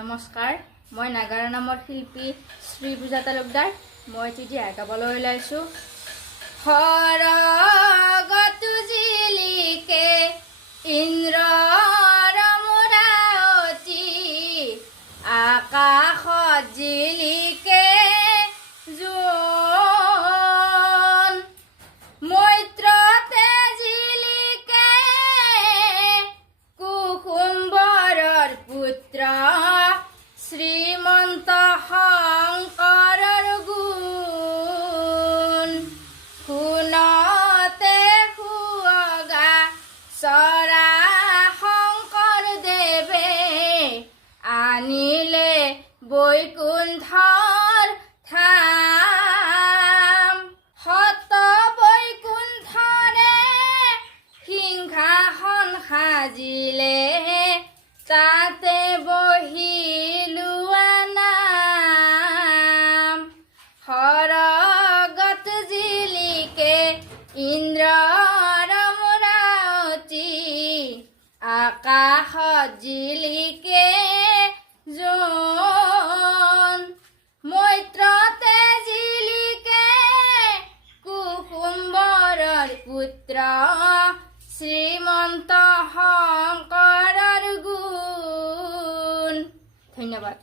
নমস্কাৰ, মই নাগাৰা নামৰ শিল্পী শ্ৰী পূজা তালুকদাৰ। মই চিঠি গাবলৈ ওলাইছোঁ। সৰগতু জিলিকে ইন্দ্ৰৰ মূৰাৱতী, আকাশত জিলিকে জোন, মৈত্ৰতে জিলিকে কুসুম্বৰৰ পুত্ৰ শ্ৰীমন্ত শংকৰৰ গুণ, সোণতে সুৱগা চৰা শংকৰদেৱে আনিলে বৈকুণ্ঠৰ ধাম। সত বৈকুণ্ঠৰে সিংহাসন সাজিলে, তাতে বহি লোৱা নাম। সৰগত জিলিকে ইন্দ্ৰৰ মূৰাৱতী, আকাশত জিলিকে জোন, মৈত্ৰতে জিলিকে কুসুম্বৰৰ পুত্ৰ শ্ৰীমন্ত শংকৰৰ গুণ। ধন্যবাদ।